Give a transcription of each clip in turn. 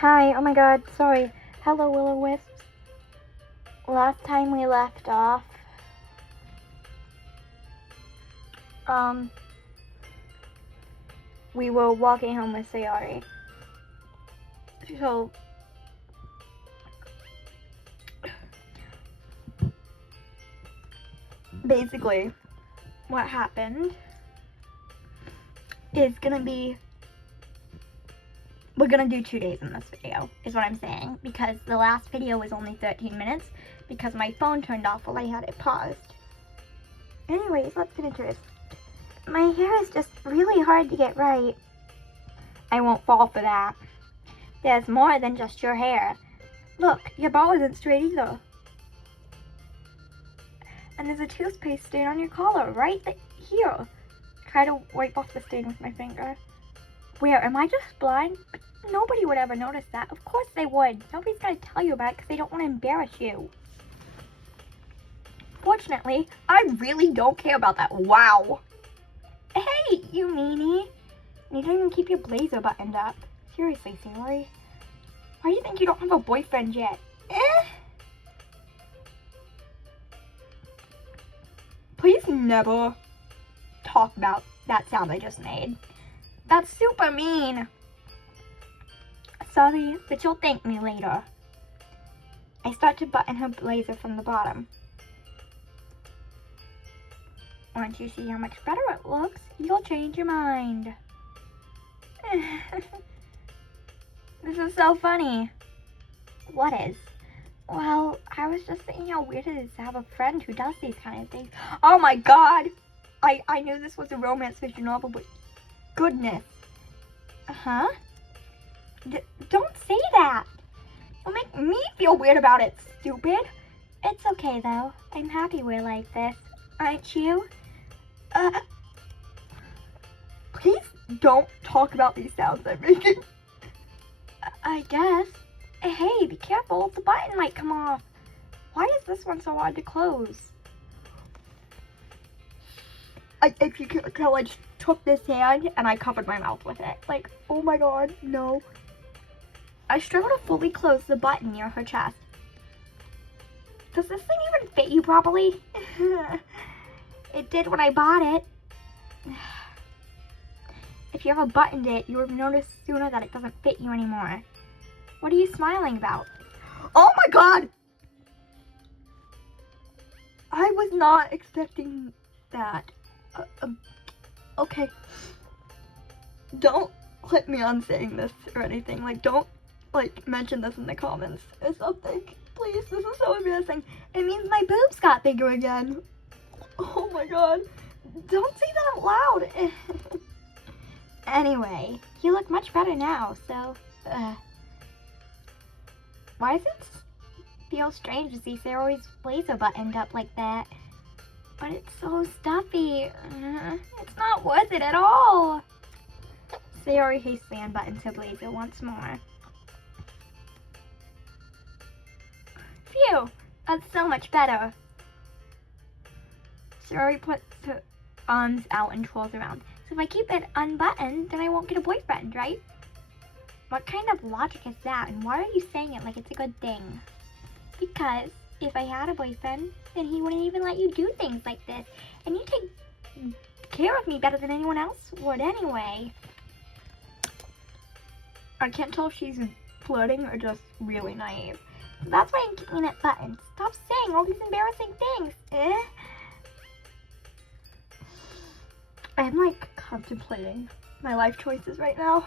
Hi, oh my god, sorry. Hello, Will-O-Wisps. Last time we left off, we were walking home with Sayori. So, basically, what happened is gonna be, we're gonna do 2 days in this video, is what I'm saying, because the last video was only 13 minutes, because my phone turned off while I had it paused. Anyways, let's get into this. My hair is just really hard to get right. I won't fall for that. There's more than just your hair. Look, your bow isn't straight either. And there's a toothpaste stain on your collar, right here. Try to wipe off the stain with my finger. Where, am I just blind? Nobody would ever notice that. Of course they would. Nobody's gonna tell you about it because they don't want to embarrass you. Fortunately, I really don't care about that. Wow. Hey, you meanie. You don't even keep your blazer buttoned up. Seriously, Sayori. Why do you think you don't have a boyfriend yet? Please never talk about that sound I just made. That's super mean. Sorry, but you'll thank me later. I start to button her blazer from the bottom. Once you see how much better it looks, you'll change your mind. This is so funny. What is? Well, I was just thinking how weird it is to have a friend who does these kind of things. Oh my god! I knew this was a romance fiction novel, but goodness. Huh? Don't say that! Don't make me feel weird about it, stupid. It's okay though. I'm happy we're like this. Aren't you? Please don't talk about these sounds I'm making. I guess. Hey, be careful. The button might come off. Why is this one so hard to close? If you could tell, I just took this hand and I covered my mouth with it. Like, oh my god, no. I struggle to fully close the button near her chest. Does this thing even fit you properly? It did when I bought it. If you ever buttoned it, you would have noticed sooner that it doesn't fit you anymore. What are you smiling about? Oh my god! I was not expecting that. Okay. Don't clip me on saying this or anything. Like, don't, like, mention this in the comments or something. Please, this is so embarrassing. It means my boobs got bigger again. Oh my god. Don't say that out loud. Anyway, you look much better now, so, why does it feel strange to see Sayori's blazer buttoned up like that? But it's so stuffy. It's not worth it at all. Sayori hastily unbuttons her blazer once more. Phew, that's so much better. Sayori puts her arms out and twirls around. So if I keep it unbuttoned, then I won't get a boyfriend, right? What kind of logic is that? And why are you saying it like it's a good thing? Because if I had a boyfriend, then he wouldn't even let you do things like this. And you take care of me better than anyone else would anyway. I can't tell if she's flirting or just really naive. So that's why I'm keeping it buttoned. Stop saying all these embarrassing things. I'm like contemplating my life choices right now.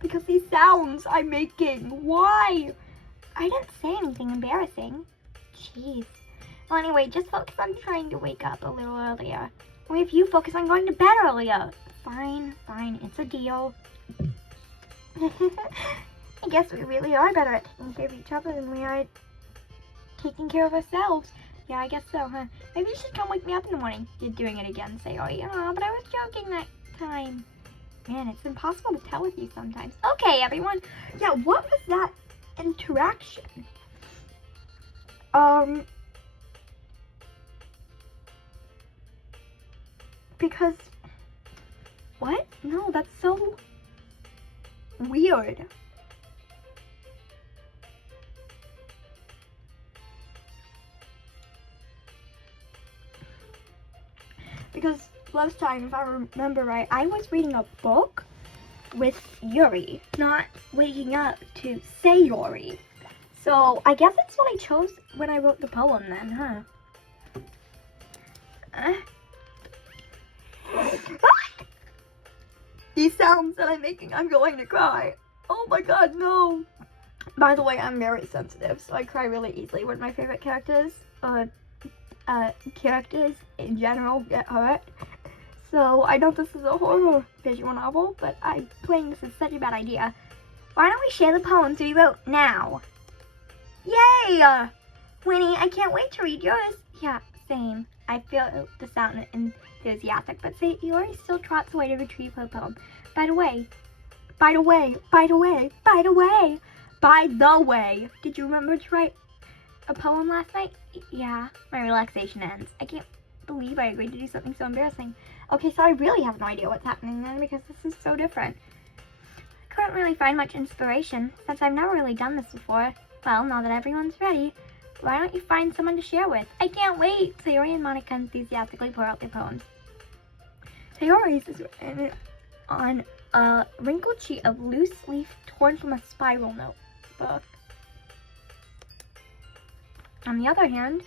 Because these sounds I'm making. Why? I didn't say anything embarrassing. Jeez. Well, anyway, just focus on trying to wake up a little earlier. Or if you focus on going to bed earlier. Fine, it's a deal. I guess we really are better at taking care of each other than we are taking care of ourselves. Yeah, I guess so, huh? Maybe you should come wake me up in the morning. You're doing it again, Sayori. Oh, but I was joking that time. Man, it's impossible to tell with you sometimes. Okay, everyone. Yeah, what was that interaction? Because, what? No, that's so weird. because last time, if I remember right, I was reading a book with Yuri, not waking up to Sayori. So I guess that's what I chose when I wrote the poem then, huh? These sounds that I'm making, I'm going to cry. Oh my god, no. By the way, I'm very sensitive, so I cry really easily when my favorite characters in general get hurt. So I know this is a horror visual novel, but I'm playing this is such a bad idea. Why don't we share the poems we wrote now? Yay! Winnie, I can't wait to read yours. Yeah, same. I feel the sound enthusiastic, but Sayori still trots away to retrieve her poem. By the way, did you remember to write a poem last night? Yeah, my relaxation ends. I can't believe I agreed to do something so embarrassing. Okay, so I really have no idea what's happening then because this is so different. I couldn't really find much inspiration since I've never really done this before. Well, now that everyone's ready, why don't you find someone to share with? I can't wait! Sayori and Monica enthusiastically pour out their poems. Sayori's is written on a wrinkled sheet of loose leaf torn from a spiral notebook. On the other hand,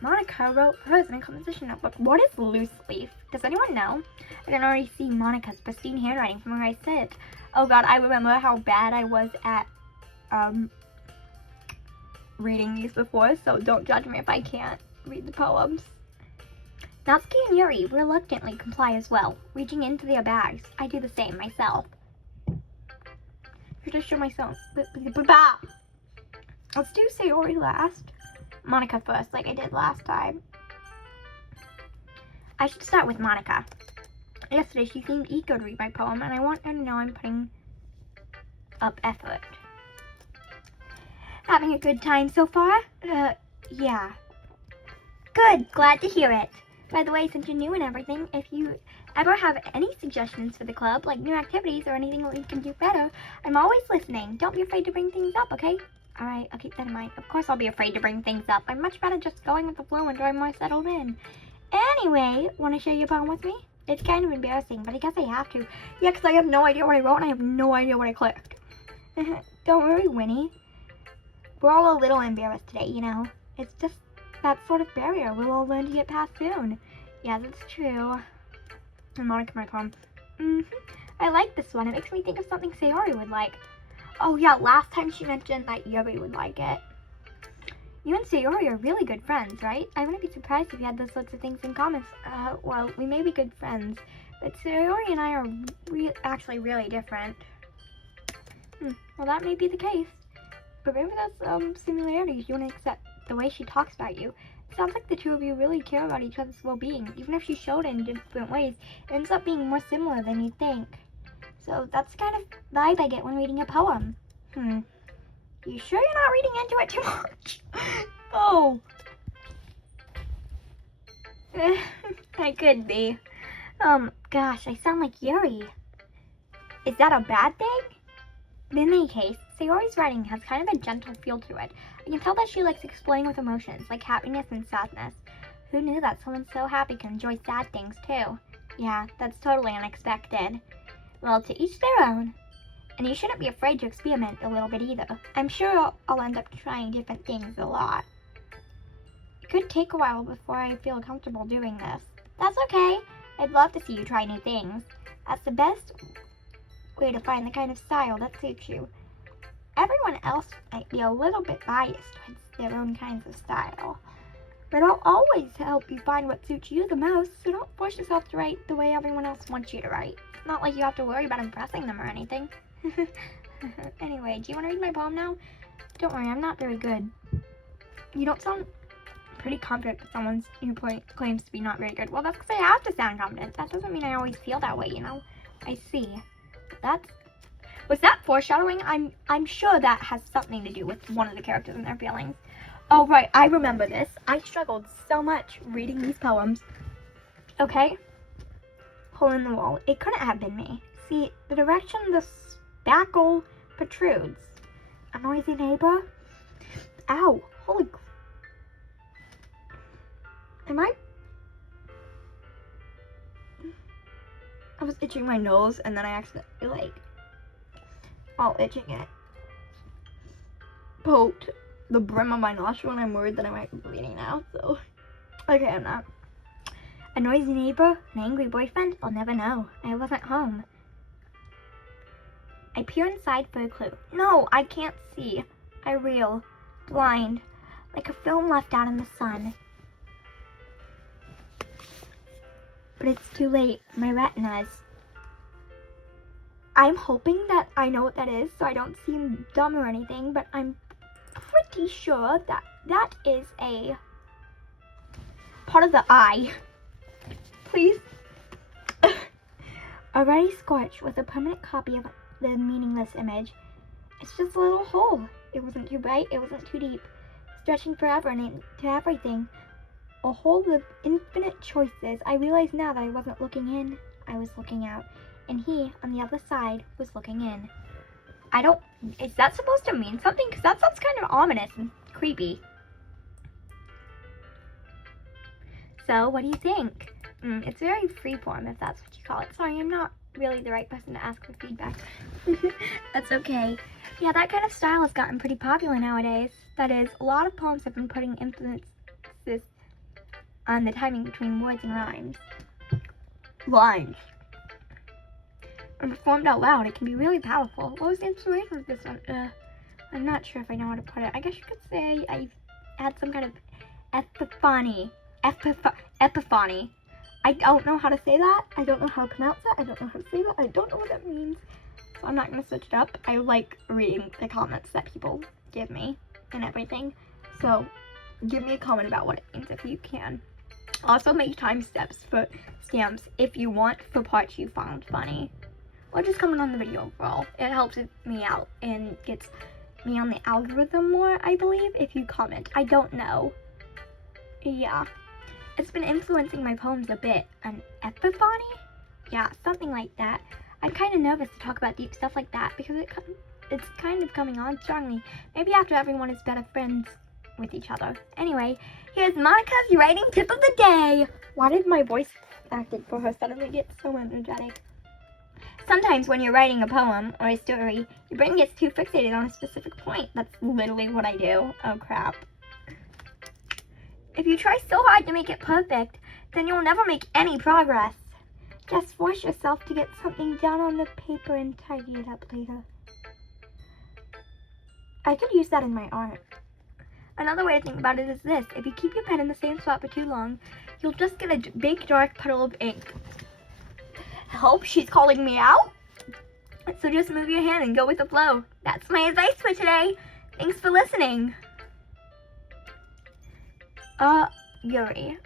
Monica wrote hers in a composition notebook. What is loose leaf? Does anyone know? I can already see Monica's pristine handwriting from where I sit. Oh god, I remember how bad I was at reading these before, so don't judge me if I can't read the poems. Natsuki and Yuri reluctantly comply as well, reaching into their bags. I do the same myself. Should I show myself? Let's do Sayori last. Monica first, like I did last time. I should start with Monica. Yesterday she seemed eager to read my poem, and I want her to know I'm putting up effort. Having a good time so far? Yeah. Good, glad to hear it. By the way, since you're new and everything, if you ever have any suggestions for the club, like new activities or anything that we can do better, I'm always listening. Don't be afraid to bring things up, okay? Alright, I'll keep that in mind. Of course I'll be afraid to bring things up. I'm much better just going with the flow until I'm more settled in. Anyway, want to share your poem with me? It's kind of embarrassing, but I guess I have to. Yeah, because I have no idea what I wrote and I have no idea what I clicked. Don't worry, Winnie. We're all a little embarrassed today, you know. It's just that sort of barrier we'll all learn to get past soon. Yeah, that's true. And Monica, my poem. I like this one. It makes me think of something Sayori would like. Oh yeah, last time she mentioned that Yuri would like it. You and Sayori are really good friends, right? I wouldn't be surprised if you had those sorts of things in common. Well, we may be good friends, but Sayori and I are actually really different. Well, that may be the case. But maybe that's similarities you want to accept the way she talks about you. It sounds like the two of you really care about each other's well-being. Even if she showed it in different ways, it ends up being more similar than you'd think. So that's the kind of vibe I get when reading a poem. You sure you're not reading into it too much? Oh. I could be. Gosh, I sound like Yuri. Is that a bad thing? In any case, Sayori's writing has kind of a gentle feel to it. I can tell that she likes exploring with emotions, like happiness and sadness. Who knew that someone so happy can enjoy sad things too? Yeah, that's totally unexpected. Well, to each their own. And you shouldn't be afraid to experiment a little bit either. I'm sure I'll end up trying different things a lot. It could take a while before I feel comfortable doing this. That's okay. I'd love to see you try new things. That's the best way to find the kind of style that suits you. Everyone else might be a little bit biased towards their own kinds of style. But I'll always help you find what suits you the most, so don't force yourself to write the way everyone else wants you to write. It's not like you have to worry about impressing them or anything. Anyway, do you want to read my poem now? Don't worry, I'm not very good. You don't sound pretty confident for someone who claims to be not very good. Well, that's because I have to sound confident. That doesn't mean I always feel that way, you know? I see. Was that foreshadowing? I'm sure that has something to do with one of the characters and their feelings. Oh, right, I remember this. I struggled so much reading these poems. Okay. Hole in the wall. It couldn't have been me. See, the direction the spackle protrudes. A noisy neighbor? Ow. Holy... I was itching my nose, and then I accidentally, like, while itching it, poked the brim of my nostril, and I'm worried that I might be bleeding now, so, okay, I'm not. A noisy neighbor, an angry boyfriend, I'll never know. I wasn't home. I peer inside for a clue. No, I can't see. I reel, blind, like a film left out in the sun. But it's too late. My retinas. I'm hoping that I know what that is, so I don't seem dumb or anything, but I'm pretty sure that that is a part of the eye. Please. Already scorched with a permanent copy of the meaningless image. It's just a little hole. It wasn't too bright, it wasn't too deep. Stretching forever and into everything. A hole of infinite choices. I realize now that I wasn't looking in, I was looking out. And he, on the other side, was looking in. Is that supposed to mean something? Because that sounds kind of ominous and creepy. So, what do you think? It's very freeform, if that's what you call it. Sorry, I'm not really the right person to ask for feedback. That's okay. Yeah, that kind of style has gotten pretty popular nowadays. That is, a lot of poems have been putting emphasis on the timing between words and rhymes. Lines. When performed out loud, it can be really powerful. What was the inspiration for this one? I'm not sure if I know how to put it. I guess you could say I had some kind of epiphany. Epiphany. I don't know how to say that. I don't know how to pronounce that. I don't know how to say that. I don't know what that means. So I'm not going to switch it up. I like reading the comments that people give me and everything. So give me a comment about what it means if you can. Also make time steps for stamps if you want for parts you found funny. Or just comment on the video overall. It helps me out and gets me on the algorithm more, I believe, if you comment. I don't know. Yeah. It's been influencing my poems a bit. An epiphany? Yeah, something like that. I'm kind of nervous to talk about deep stuff like that because it's kind of coming on strongly. Maybe after everyone is better friends with each other. Anyway, here's Monica's writing tip of the day. Why did my voice acting for her suddenly get so energetic? Sometimes when you're writing a poem or a story, your brain gets too fixated on a specific point. That's literally what I do. Oh crap. If you try so hard to make it perfect, then you'll never make any progress. Just force yourself to get something down on the paper and tidy it up later. I could use that in my art. Another way to think about it is this. If you keep your pen in the same spot for too long, you'll just get a big dark puddle of ink. Help, she's saying me out? So just move your hand and go with the flow. That's my advice for today. Thanks for listening. Yuri. ...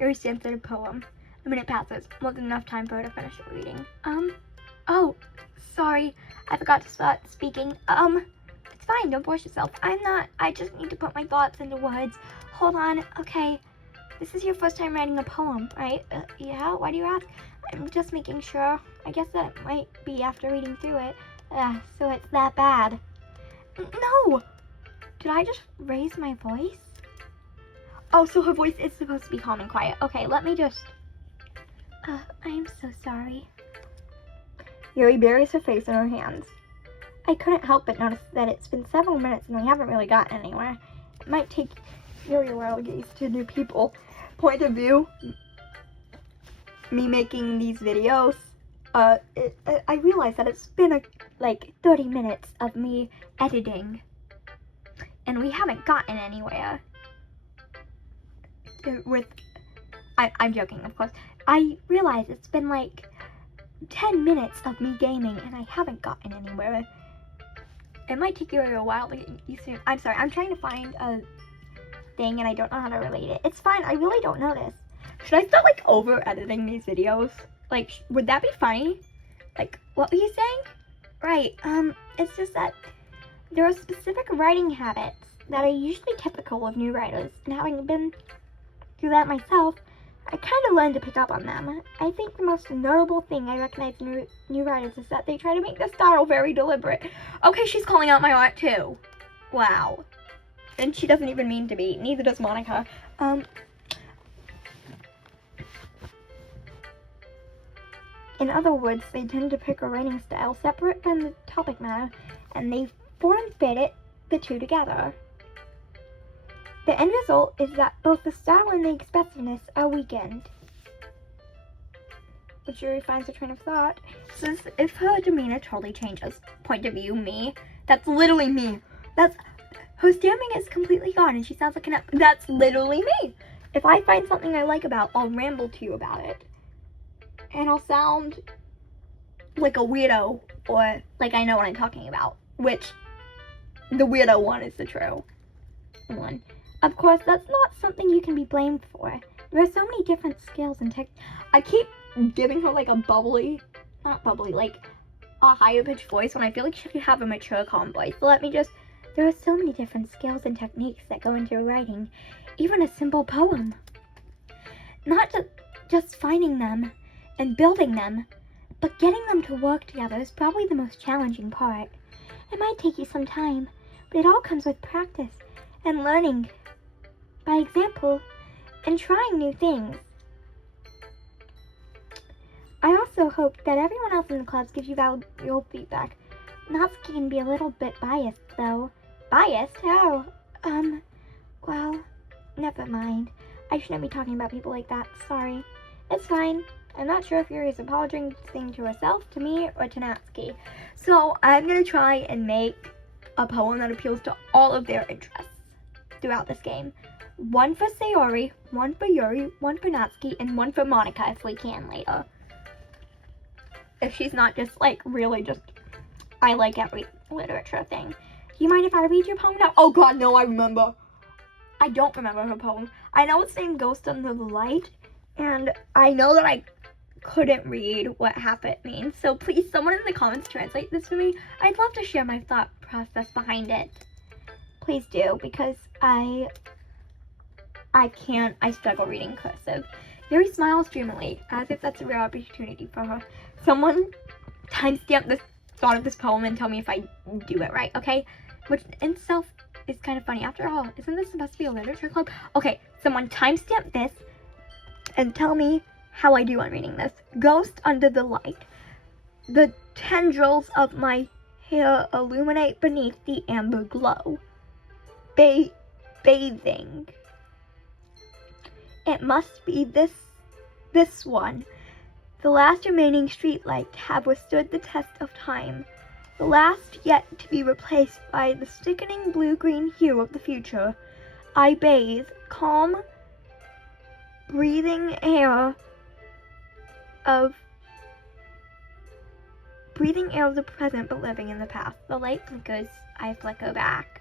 Yuri stands at a poem. A minute passes. More than enough time for her to finish reading. Oh, sorry. I forgot to start speaking. It's fine. Don't force yourself. I just need to put my thoughts into words. Hold on. Okay. This is your first time writing a poem, right? Yeah? Why do you ask? I'm just making sure. I guess that might be after reading through it. So it's that bad. No! Did I just raise my voice? Oh, so her voice is supposed to be calm and quiet. Okay, let me just... I'm so sorry. Yuri buries her face in her hands. I couldn't help but notice that it's been several minutes and we haven't really gotten anywhere. It might take Yuri a while to get used to new people. Point of view, me making these videos, I realize that it's been like 30 minutes of me editing. And we haven't gotten anywhere. I'm joking, of course. I realize it's been like 10 minutes of me gaming and I haven't gotten anywhere. It might take you a while to get used to. I'm sorry, I'm trying to find a thing and I don't know how to relate it. It's fine, I really don't notice. Should I start like over editing these videos? Like, would that be funny? Like, what were you saying? Right, it's just that there are specific writing habits that are usually typical of new writers, and having been through that myself, I kind of learned to pick up on them. I think the most notable thing I recognize in new writers is that they try to make the style very deliberate. Okay, she's calling out my art too. Wow. And she doesn't even mean to be. Neither does Monica. In other words, they tend to pick a writing style separate from the topic matter, and they form-fit the two together. The end result is that both the style and the expressiveness are weakened. But Yuri finds a train of thought. Says if her demeanor totally changes. Point of view, me. That's literally me. Her stammering is completely gone and she sounds like that's literally me. If I find something I like about, I'll ramble to you about it. And I'll sound like a weirdo, or like I know what I'm talking about. Which, the weirdo one is the true one. Of course, that's not something you can be blamed for. There are so many different skills and I keep giving her like a not bubbly, like a higher pitched voice when I feel like she could have a mature calm voice. So there are so many different skills and techniques that go into writing, even a simple poem. Not just finding them and building them, but getting them to work together is probably the most challenging part. It might take you some time, but it all comes with practice and learning by example and trying new things. I also hope that everyone else in the clubs gives you valuable feedback. Natsuki can be a little bit biased, though. Biased? How? Well, never mind. I shouldn't be talking about people like that. Sorry. It's fine. I'm not sure if Yuri is apologizing to herself, to me, or to Natsuki. So, I'm gonna try and make a poem that appeals to all of their interests throughout this game. One for Sayori, one for Yuri, one for Natsuki, and one for Monica if we can later. If she's not just like really just, I like every literature thing. Do you mind if I read your poem now? Oh god, no, I remember. I don't remember her poem. I know it's named Ghost Under the Light, and I know that I couldn't read what half it means. So please, someone in the comments translate this for me. I'd love to share my thought process behind it. Please do, because I struggle reading cursive. Yuri smiles dreamily, as if that's a rare opportunity for her. Someone timestamp the thought of this poem and tell me if I do it right, okay? Which in itself is kind of funny. After all, isn't this supposed to be a literature club? Okay, someone timestamp this and tell me how I do on reading this. Ghost under the light. The tendrils of my hair illuminate beneath the amber glow. Bathing. It must be this one. The last remaining streetlight have withstood the test of time. The last yet to be replaced by the sickening blue-green hue of the future. I bathe, calm, breathing air of the present but living in the past. The light flickers, I flicker back.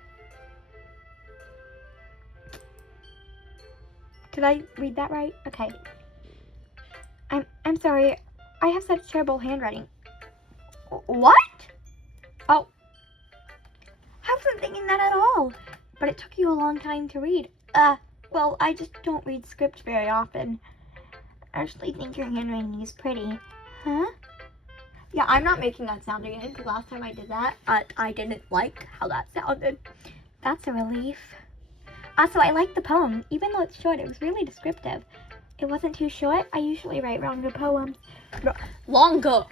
Did I read that right? Okay. I'm sorry. I have such terrible handwriting. What? Oh. I wasn't thinking that at all. But it took you a long time to read. Well, I just don't read script very often. I actually think your handwriting is pretty. Huh? Yeah, I'm not making that sound again, because last time I did that, I didn't like how that sounded. That's a relief. Also, I like the poem. Even though it's short, it was really descriptive. It wasn't too short. I usually write longer poems. Longer!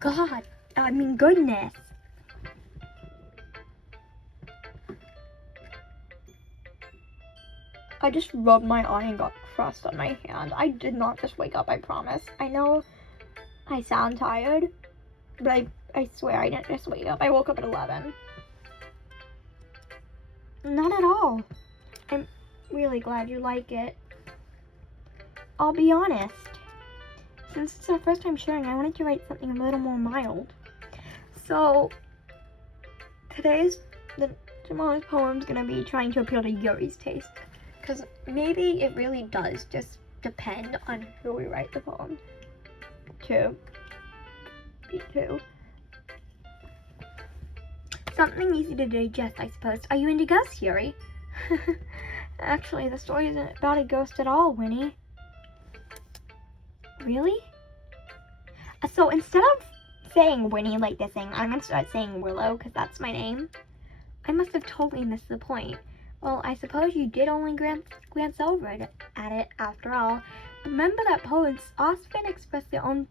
God, I mean goodness. I just rubbed my eye and got crust on my hand. I did not just wake up, I promise. I know I sound tired, but I swear I didn't just wake up. I woke up at 11. Not at all. I'm really glad you like it. I'll be honest. Since it's our first time sharing, I wanted to write something a little more mild. So, tomorrow's poem's gonna be trying to appeal to Yuri's taste. Because maybe it really does just depend on who we write the poem to be to. Something easy to digest, I suppose. Are you into ghosts, Yuri? Actually, the story isn't about a ghost at all, Winnie. Really? So instead of saying Winnie like this thing, I'm gonna start saying Willow, because that's my name. I must have totally missed the point. Well, I suppose you did only glance over at it after all. Remember that poets often express their own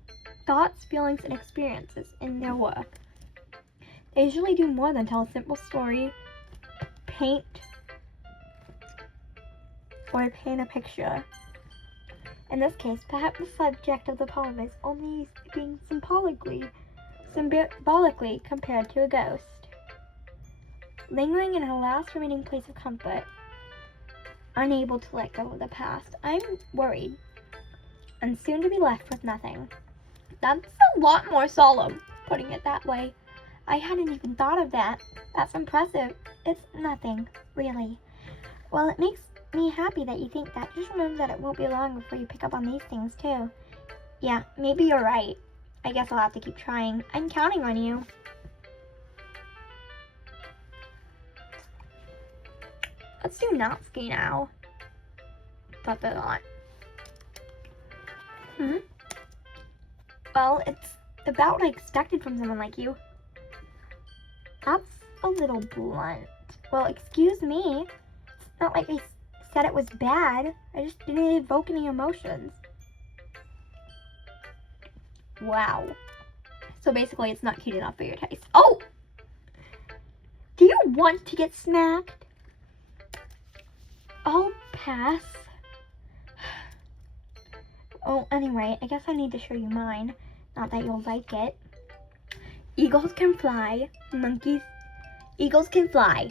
thoughts, feelings, and experiences in their work. They usually do more than tell a simple story, paint a picture. In this case, perhaps the subject of the poem is only being symbolically compared to a ghost, lingering in a last remaining place of comfort, unable to let go of the past. I'm worried, and soon to be left with nothing. That's a lot more solemn, putting it that way. I hadn't even thought of that. That's impressive. It's nothing, really. Well, it makes me happy that you think that. Just remember that it won't be long before you pick up on these things, too. Yeah, maybe you're right. I guess I'll have to keep trying. I'm counting on you. Let's do Natsuki now. Dot. Well, it's about what I expected from someone like you. That's a little blunt. Well, excuse me. It's not like I said it was bad. I just didn't evoke any emotions. Wow. So basically, it's not cute enough for your taste. Oh! Do you want to get smacked? I'll pass. Oh, anyway, I guess I need to show you mine. Not that you'll like it. Eagles can fly. Eagles can fly.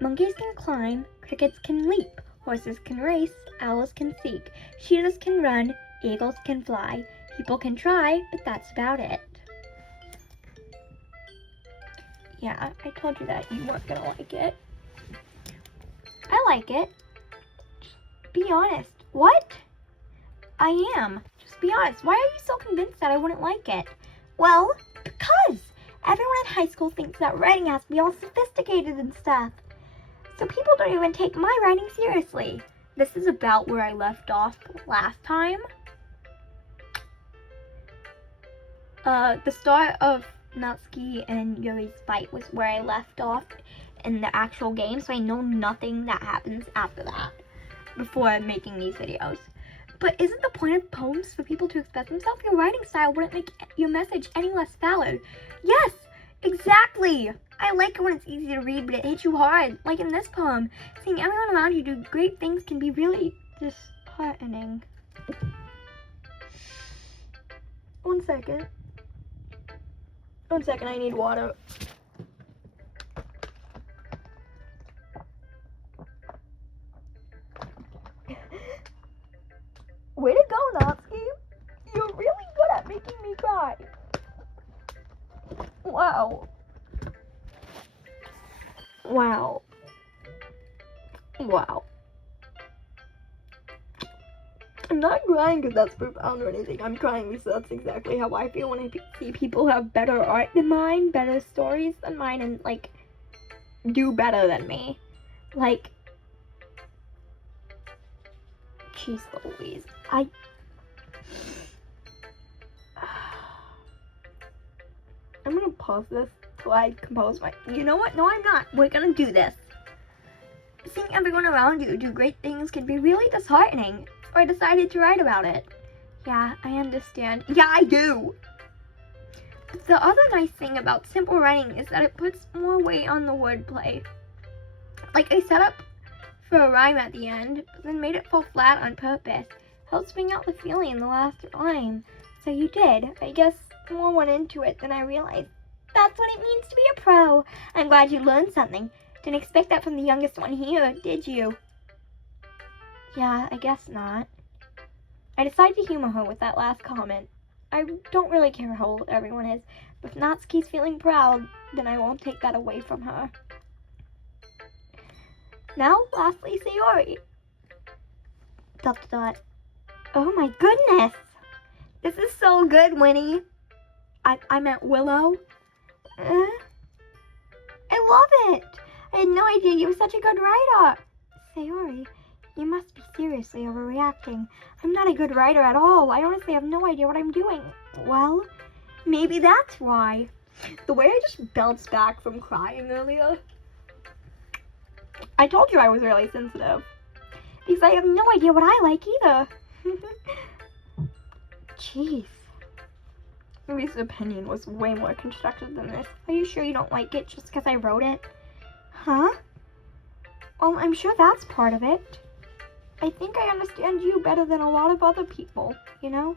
Monkeys can climb. Crickets can leap. Horses can race. Owls can seek. Cheetahs can run. Eagles can fly. People can try, but that's about it. Yeah, I told you that you weren't gonna like it. I like it. Just be honest. What? I am. Just be honest. Why are you so convinced that I wouldn't like it? Well, because everyone in high school thinks that writing has to be all sophisticated and stuff. So people don't even take my writing seriously. This is about where I left off last time. The start of Natsuki and Yuri's fight was where I left off in the actual game, so I know nothing that happens after that before making these videos. But isn't the point of poems for people to express themselves? Your writing style wouldn't make your message any less valid. Yes, exactly. I like it when it's easy to read, but it hits you hard. Like in this poem, seeing everyone around you do great things can be really disheartening. 1 second. 1 second, I need water. Way to go, Natsuki. You're really good at making me cry. Wow. Wow. Wow. I'm not crying because that's profound or anything. I'm crying because that's exactly how I feel when I see people have better art than mine, better stories than mine, and, like, do better than me. Like, jeez Louise. I'm gonna pause this till I compose my... You know what? No, I'm not. We're gonna do this. Seeing everyone around you do great things can be really disheartening. So I decided to write about it. Yeah, I understand. Yeah, I do. The other nice thing about simple writing is that it puts more weight on the wordplay. Like, I set up for a rhyme at the end, but then made it fall flat on purpose. Helped bring out the feeling in the last line. So you did. I guess more went into it than I realized. That's what it means to be a pro. I'm glad you learned something. Didn't expect that from the youngest one here, did you? Yeah, I guess not. I decided to humor her with that last comment. I don't really care how old everyone is, but if Natsuki's feeling proud, then I won't take that away from her. Now, lastly, Sayori. ... Oh my goodness! This is so good, Winnie. I meant Willow. I love it! I had no idea you were such a good writer. Sayori, you must be seriously overreacting. I'm not a good writer at all. I honestly have no idea what I'm doing. Well, maybe that's why. The way I just bounced back from crying earlier. I told you I was really sensitive. Because I have no idea what I like either. Jeez. Ruby's opinion was way more constructive than this. Are you sure you don't like it just because I wrote it? Huh? Well, I'm sure that's part of it. I think I understand you better than a lot of other people, you know?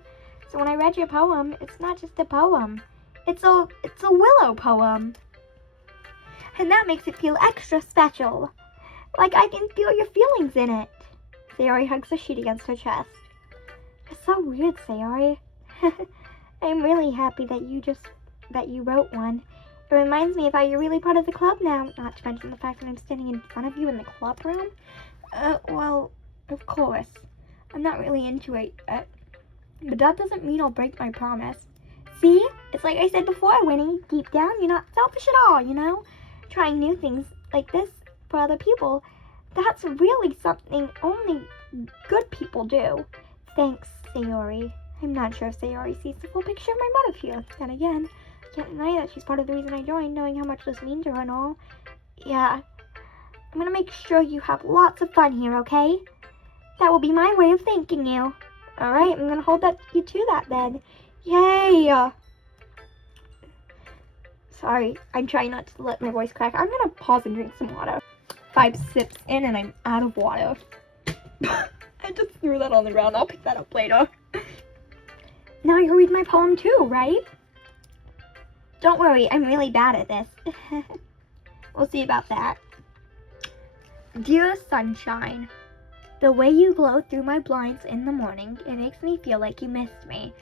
So when I read your poem, it's not just a poem. It's a willow poem. And that makes it feel extra special. Like I can feel your feelings in it. Sayori hugs the sheet against her chest. It's so weird, Sayori. I'm really happy that you wrote one. It reminds me of how you're really part of the club now, not to mention the fact that I'm standing in front of you in the club room. Well, of course. I'm not really into it yet. But that doesn't mean I'll break my promise. See? It's like I said before, Winnie. Deep down, you're not selfish at all, you know? Trying new things like this for other people, that's really something only good people do. Thanks, Sayori. I'm not sure if Sayori sees the full picture of my motive here. Then again, I can't deny that she's part of the reason I joined, knowing how much this means to her and all. Yeah. I'm gonna make sure you have lots of fun here, okay? That will be my way of thanking you. Alright, I'm gonna hold you to that then. Yay! Sorry, I'm trying not to let my voice crack. I'm gonna pause and drink some water. 5 sips in and I'm out of water. I just threw that on the ground. I'll pick that up later. Now you'll read my poem too, right? Don't worry, I'm really bad at this. We'll see about that. Dear sunshine, the way you glow through my blinds in the morning, it makes me feel like you missed me.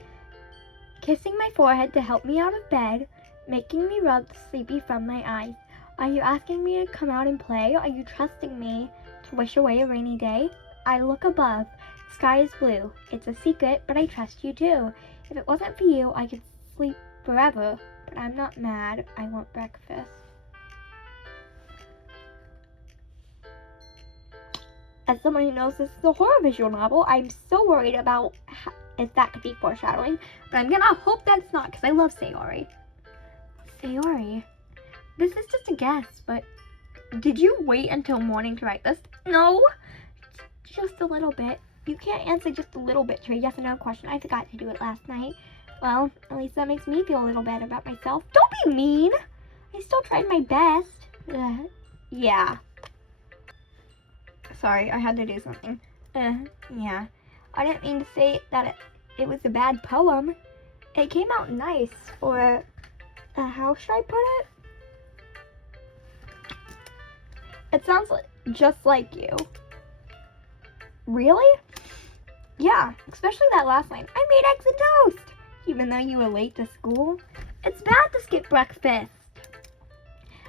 Kissing my forehead to help me out of bed, making me rub the sleepy from my eyes. Are you asking me to come out and play? Are you trusting me to wish away a rainy day? I look above. The sky is blue. It's a secret, but I trust you too. If it wasn't for you, I could sleep forever. But I'm not mad. I want breakfast. As someone who knows this is a horror visual novel, I'm so worried about if that could be foreshadowing. But I'm gonna hope that it's not, because I love Sayori. Sayori? This is just a guess, but did you wait until morning to write this? No, just a little bit. You can't answer just a little bit to a yes or no question. I forgot to do it last night. Well, at least that makes me feel a little better about myself. Don't be mean. I still tried my best. Yeah. Sorry, I had to do something. Yeah. I didn't mean to say that it was a bad poem. It came out nice, or how should I put it? It sounds just like you. Really? Yeah, especially that last line. I made eggs and toast, even though you were late to school. It's bad to skip breakfast.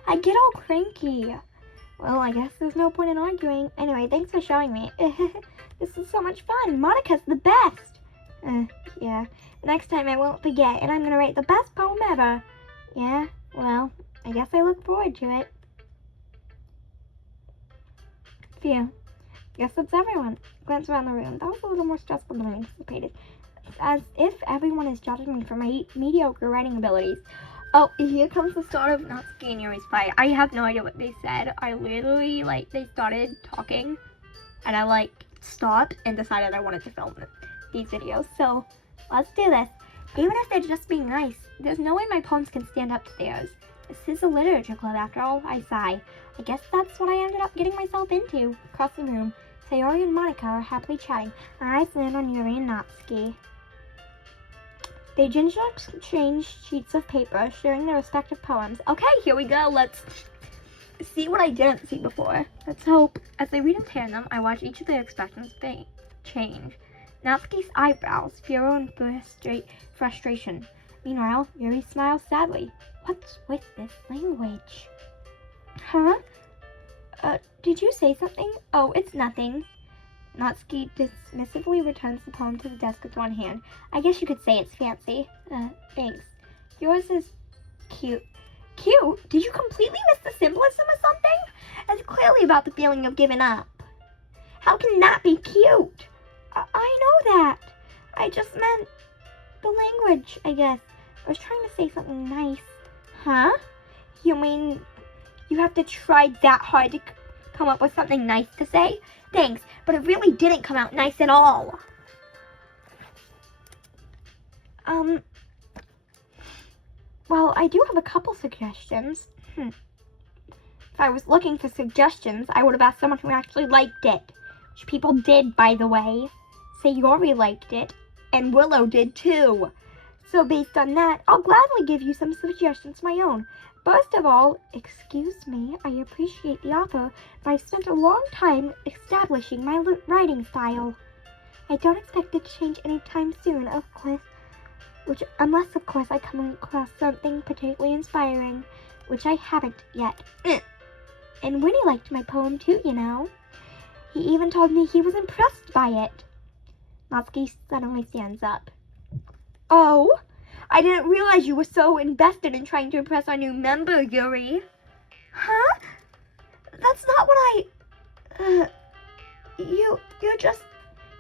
I get all cranky. Well, I guess there's no point in arguing. Anyway, thanks for showing me. This is so much fun. Monica's the best. Yeah. Next time I won't forget, and I'm gonna write the best poem ever. Yeah, well, I guess I look forward to it. Phew. Guess that's everyone. Glance around the room. That was a little more stressful than I anticipated. As if everyone is judging me for my mediocre writing abilities. Oh, here comes the start of Natsuki and Yuri's fight. I have no idea what they said. I literally, they started talking, and I, stopped and decided I wanted to film these videos. So, let's do this. Even if they're just being nice, there's no way my poems can stand up to theirs. This is a literature club, after all. I sigh. I guess that's what I ended up getting myself into. Across the room, Sayori and Monica are happily chatting. Eyes land on Yuri and Natsuki. They gingerly exchange sheets of paper, sharing their respective poems. Okay, here we go. Let's see what I didn't see before. Let's hope. As they read in tandem, I watch each of their expressions change. Natsuki's eyebrows furrow in frustration. Meanwhile, Yuri smiles sadly. What's with this language? Huh? Did you say something? Oh, it's nothing. Natsuki dismissively returns the poem to the desk with one hand. I guess you could say it's fancy. Thanks. Yours is cute. Cute? Did you completely miss the symbolism or something? It's clearly about the feeling of giving up. How can that be cute? I know that. I just meant the language, I guess. I was trying to say something nice. Huh? You mean you have to try that hard to come up with something nice to say? Thanks, but it really didn't come out nice at all. Well, I do have a couple suggestions. If I was looking for suggestions, I would have asked someone who actually liked it. Which people did, by the way. Sayori liked it, and Willow did too. So based on that, I'll gladly give you some suggestions of my own. First of all, excuse me, I appreciate the offer, but I've spent a long time establishing my writing style. I don't expect it to change anytime soon, of course. Unless, of course, I come across something particularly inspiring, which I haven't yet. And Winnie liked my poem too, you know. He even told me he was impressed by it. Natsuki suddenly stands up. Oh, I didn't realize you were so invested in trying to impress our new member, Yuri. Huh? That's not what you're just...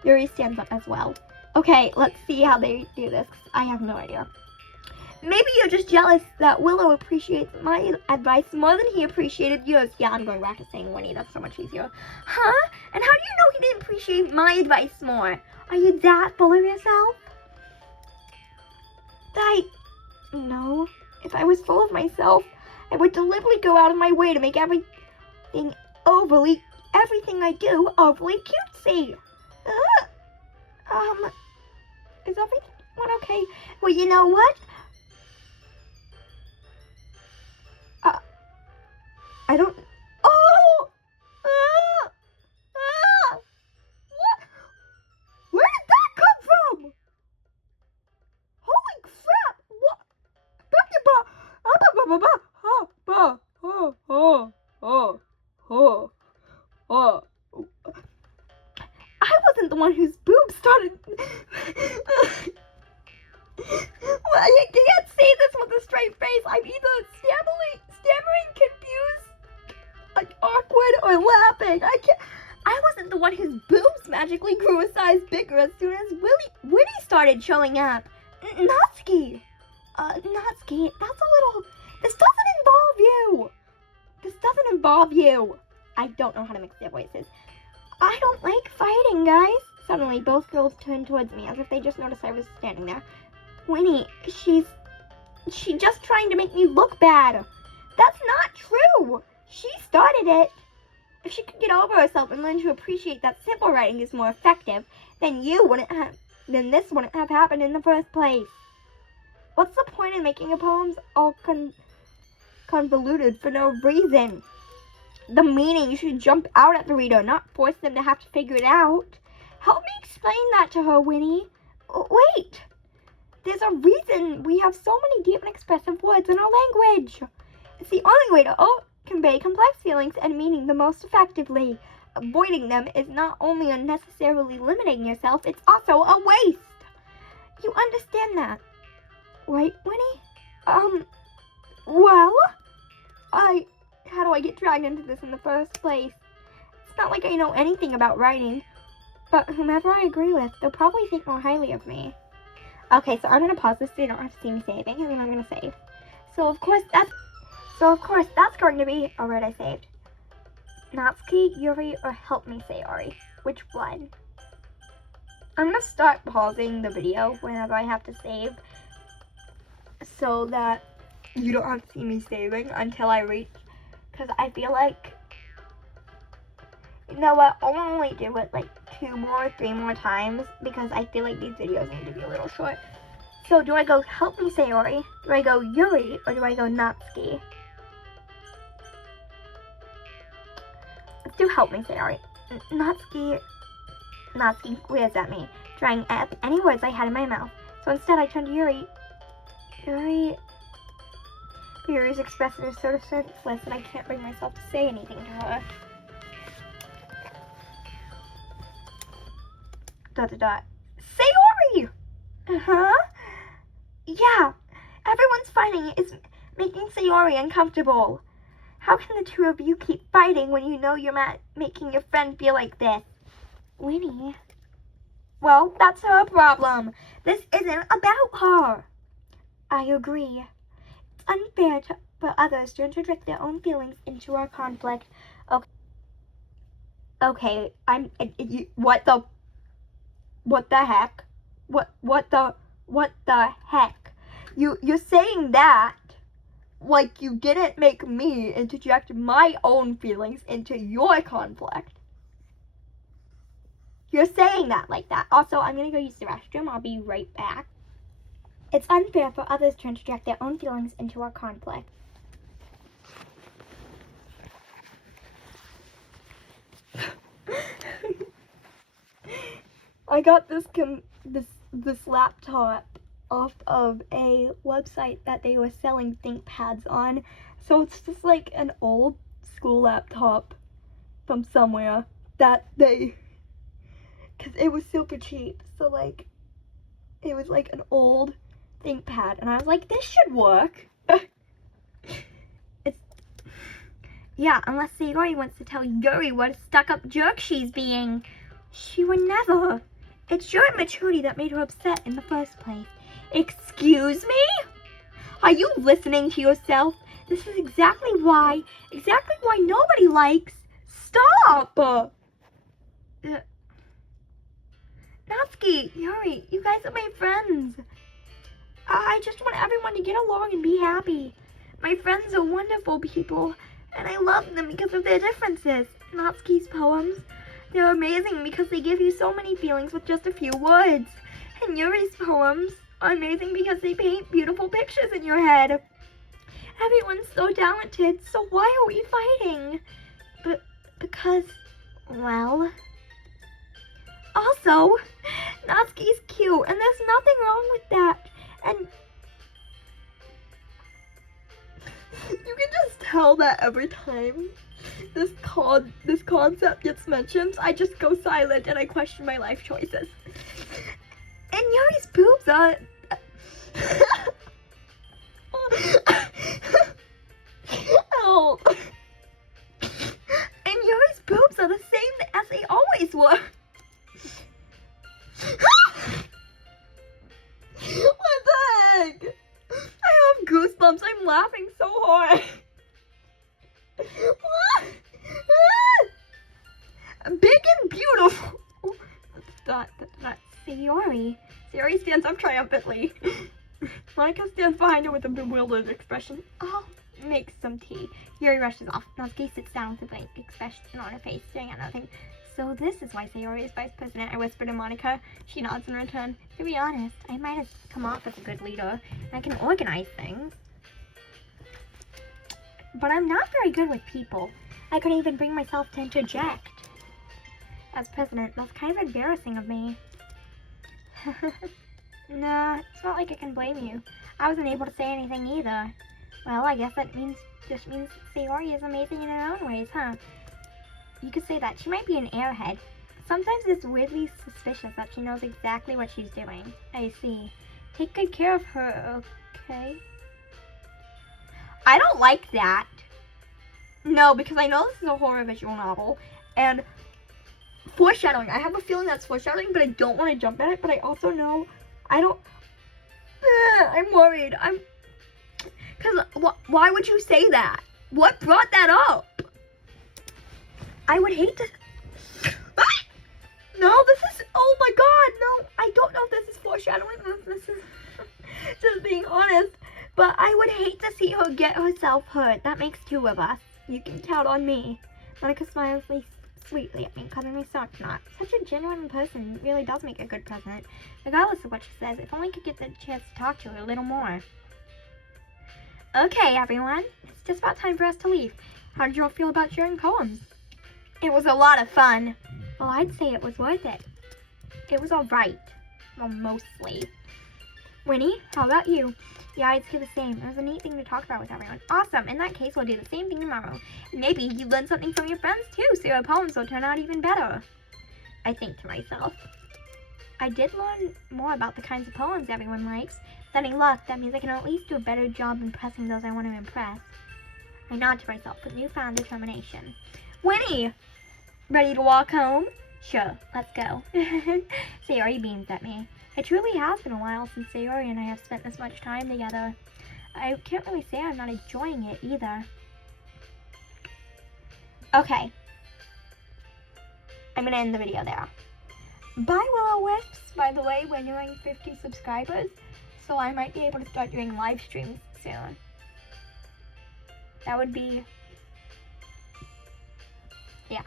Yuri stands up as well. Okay, let's see how they do this. I have no idea. Maybe you're just jealous that Willow appreciates my advice more than he appreciated yours. Yeah, I'm going back to saying Winnie. That's so much easier. Huh? And how do you know he didn't appreciate my advice more? Are you that full of yourself? No. If I was full of myself, I would deliberately go out of my way to make everything I do overly cutesy. Is everyone okay? Well, you know what? I don't... Oh! What? Where did that come from? Holy crap! What? I wasn't the one whose boobs started... Well, you can't say this with a straight face. I'm either stammering, confused, like awkward, or laughing. I wasn't the one whose boobs magically grew a size bigger as soon as Winnie started showing up. Natsuki, that's a little... This doesn't involve you. I don't know how to mix their voices. I don't like fighting, guys. Suddenly, both girls turned towards me as if they just noticed I was standing there. Winnie, she's just trying to make me look bad. That's not true. She started it. If she could get over herself and learn to appreciate that simple writing is more effective, then this wouldn't have happened in the first place. What's the point in making your poems all convoluted for no reason? The meaning should jump out at the reader, not force them to have to figure it out. Help me explain that to her, Winnie. Wait. There's a reason we have so many deep and expressive words in our language. It's the only way to convey complex feelings and meaning the most effectively. Avoiding them is not only unnecessarily limiting yourself, it's also a waste. You understand that, right, Winnie? Well, how do I get dragged into this in the first place? It's not like I know anything about writing, but whomever I agree with, they'll probably think more highly of me. Okay, so I'm going to pause this so you don't have to see me saving, and then I'm going to save. So of course that's going to be... Alright, I saved. Natsuki, Yuri, or help me, Sayori. Which one? I'm going to start pausing the video whenever I have to save, so that you don't have to see me saving until I reach... Because I feel like... You know what? I'll only do it like 3 more times, because I feel like these videos need to be a little short. So do I go help me, Sayori? Do I go Yuri? Or do I go Natsuki? Let's do help me, Sayori. Natsuki, where's that me? Trying up any words I had in my mouth. So instead I turned to Yuri. Yuri's expression is sort of senseless, and I can't bring myself to say anything to her. ... Sayori! Huh? Yeah, everyone's fighting is making Sayori uncomfortable. How can the two of you keep fighting when you know you're making your friend feel like this? Winnie. Well, that's her problem. This isn't about her. I agree. It's unfair for others to interject their own feelings into our conflict. Okay. Okay, what the heck? What the heck? You're saying that like you didn't make me interject my own feelings into your conflict. You're saying that like that. Also, I'm gonna go use the restroom. I'll be right back. It's unfair for others to interject their own feelings into our conflict. I got this laptop off of a website that they were selling ThinkPads on. So it's just like an old school laptop from somewhere that cause it was super cheap. So like, it was like an old ThinkPad, and I was like, this should work. Yeah, unless Sayori wants to tell Yuri what a stuck-up jerk she's being. She would never. It's your immaturity that made her upset in the first place. Excuse me? Are you listening to yourself? This is exactly why nobody likes. Stop! Natsuki, Yuri, you guys are my friends. I just want everyone to get along and be happy. My friends are wonderful people, and I love them because of their differences. Natsuki's poems, they're amazing because they give you so many feelings with just a few words. And Yuri's poems are amazing because they paint beautiful pictures in your head. Everyone's so talented, so why are we fighting? Because, well... Also, Natsuki's cute, and there's nothing wrong with that. And you can just tell that every time this concept gets mentioned, I just go silent and I question my life choices. And Yuri's boobs are... Help. And Yuri's boobs are the same as they always were. What the heck? I have goosebumps. I'm laughing so hard. What? Big and beautiful. That's Sayori. Sayori stands up triumphantly. Monica stands behind her with a bewildered expression. I'll make some tea. Yuri rushes off. Natsuki sits down with a blank expression on her face, staring at nothing. So this is why Sayori is vice president, I whisper to Monica. She nods in return. To be honest, I might have come off as a good leader. I can organize things. But I'm not very good with people. I couldn't even bring myself to interject. As president, that's kind of embarrassing of me. Nah, it's not like I can blame you. I wasn't able to say anything either. Well, I guess that just means Sayori is amazing in her own ways, huh? You could say that. She might be an airhead. Sometimes it's weirdly suspicious that she knows exactly what she's doing. I see. Take good care of her, okay? I don't like that. No, because I know this is a horror visual novel. And foreshadowing. I have a feeling that's foreshadowing, but I don't want to jump at it. But I also know I don't... I'm worried. Because why would you say that? What brought that up? I would hate to... No, this is... Oh my god, no. I don't know if this is foreshadowing. This is just being honest. But I would hate to see her get herself hurt. That makes two of us. You can count on me. Monica smiles sweetly at me, covering my sock knot. Such a genuine person really does make a good president. Regardless of what she says, if only I could get the chance to talk to her a little more. Okay, everyone. It's just about time for us to leave. How did you all feel about sharing poems? It was a lot of fun. Well, I'd say it was worth it. It was alright. Well, mostly. Winnie, how about you? Yeah, I'd say the same. It was a neat thing to talk about with everyone. Awesome. In that case, we'll do the same thing tomorrow. Maybe you learn something from your friends too, so your poems will turn out even better. I think to myself. I did learn more about the kinds of poems everyone likes. With any luck, that means I can at least do a better job impressing those I want to impress. I nod to myself with newfound determination. Winnie! Ready to walk home? Sure, let's go. Sayori beams at me. It truly has been a while since Sayori and I have spent this much time together. I can't really say I'm not enjoying it either. Okay. I'm gonna end the video there. Bye, Willow Wisps. By the way, we're nearing 50 subscribers, so I might be able to start doing live streams soon. That would be, yeah.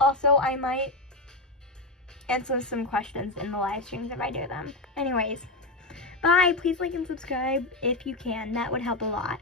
Also, I might answer some questions in the live streams if I do them. Anyways, bye. Please like and subscribe if you can. That would help a lot.